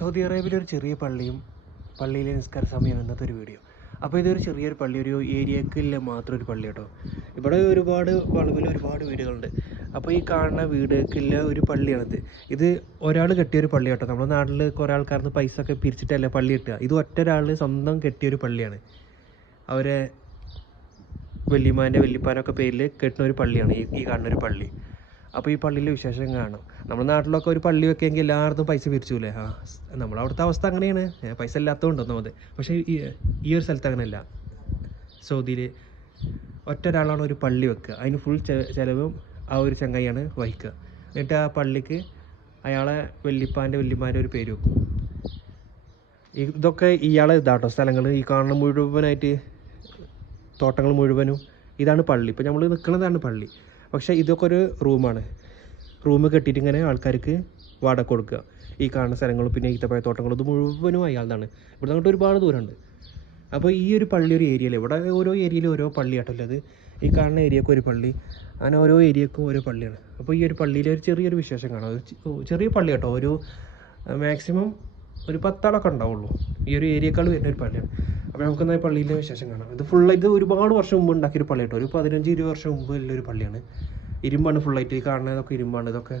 Saudi അറേബ്യയിലെ ഒരു ചെറിയ പള്ളിയിലെ നിസ്കാര സമയമാണ് ഇന്നത്തെ ഒരു വീഡിയോ. അപ്പോൾ ഇതൊരു ചെറിയൊരു പള്ളി, ഒരു ഏരിയക്കില്ല മാത്രം ഒരു പള്ളി കേട്ടോ. ഇവിടെ ഒരുപാട് വളവിൽ ഒരുപാട് വീടുകളുണ്ട്. അപ്പോൾ ഈ കാണുന്ന വീടുകൾക്കില്ല ഒരു പള്ളിയാണിത്. ഇത് ഒരാൾ കെട്ടിയൊരു പള്ളി കേട്ടോ. നമ്മുടെ നാട്ടിൽ കുറേ ആൾക്കാർക്ക് പൈസ ഒക്കെ പിരിച്ചിട്ടല്ല പള്ളി കെട്ടുക. ഇത് ഒറ്റൊരാൾ സ്വന്തം കെട്ടിയൊരു പള്ളിയാണ്. അവരെ വല്യപ്പാനൊക്കെ പേരിൽ കെട്ടുന്ന ഒരു പള്ളിയാണ് ഈ കാണുന്നൊരു പള്ളി. അപ്പോൾ ഈ പള്ളിയിലെ വിശേഷം കാണാം. നമ്മുടെ നാട്ടിലൊക്കെ ഒരു പള്ളി വെക്കുകയെങ്കിൽ എല്ലായിടത്തും പൈസ പിരിച്ചൂലേ. നമ്മളവിടുത്തെ അവസ്ഥ അങ്ങനെയാണ്, പൈസ ഇല്ലാത്തതുകൊണ്ടൊന്നും അത്. പക്ഷേ ഈ ഒരു സ്ഥലത്ത് അങ്ങനെയല്ല. സൗദിയിൽ ഒറ്റൊരാളാണ് ഒരു പള്ളി വെക്കുക. അതിന് ഫുൾ ചിലവും ആ ഒരു ചങ്ങായിയാണ് വഹിക്കുക. എന്നിട്ട് ആ പള്ളിക്ക് അയാളെ വല്യമ്മാൻ്റെ ഒരു പേര് വെക്കും. ഇതൊക്കെ ഇയാളെ ഇതാട്ടോ സ്ഥലങ്ങൾ. ഈ കാണുന്ന മുഴുവനായിട്ട് തോട്ടങ്ങൾ മുഴുവനും ഇതാണ് പള്ളി. ഇപ്പോൾ നമ്മൾ നിൽക്കുന്നതാണ് പള്ളി. പക്ഷേ ഇതൊക്കെ ഒരു റൂമാണ്. റൂം കെട്ടിയിട്ട് ഇങ്ങനെ ആൾക്കാർക്ക് വാടക കൊടുക്കുക. ഈ കാണുന്ന സ്ഥലങ്ങളും പിന്നെ ഈത്തപ്പഴ തോട്ടങ്ങളും ഇത് മുഴുവനും അയാളതാണ്. ഇവിടെ അങ്ങോട്ട് ഒരുപാട് ദൂരമുണ്ട്. അപ്പോൾ ഈ ഒരു പള്ളി ഒരു ഏരിയയിൽ, ഇവിടെ ഓരോ ഏരിയയിൽ ഓരോ പള്ളിയാട്ടല്ലോ. അത് ഈ കാണുന്ന ഏരിയക്ക് ഒരു പള്ളി, അങ്ങനെ ഓരോ ഏരിയക്കും ഓരോ പള്ളിയാണ്. അപ്പോൾ ഈ ഒരു പള്ളിയിൽ ഒരു ചെറിയൊരു വിശേഷം കാണാം. ചെറിയ പള്ളി കേട്ടോ. ഒരു മാക്സിമം ഒരു 10 ആളൊക്കെ ഉണ്ടാവുള്ളൂ. ഈ ഒരു ഏരിയക്കാൾ വരുന്ന ഒരു പള്ളിയാണ്. അപ്പോൾ നമുക്കെന്നാൽ പള്ളിയിലെ വിശേഷം കാണാം. ഇത് ഒരുപാട് വർഷം മുമ്പ് ഉണ്ടാക്കിയൊരു പള്ളി കേട്ടോ. ഒരു 15-20 വർഷം മുമ്പ് ഉള്ളൊരു പള്ളിയാണ്. ഇരുമ്പാണ് ഫുള്ളായിട്ട്. ഈ കാണുന്നതൊക്കെ ഇരുമ്പാണ്. ഇതൊക്കെ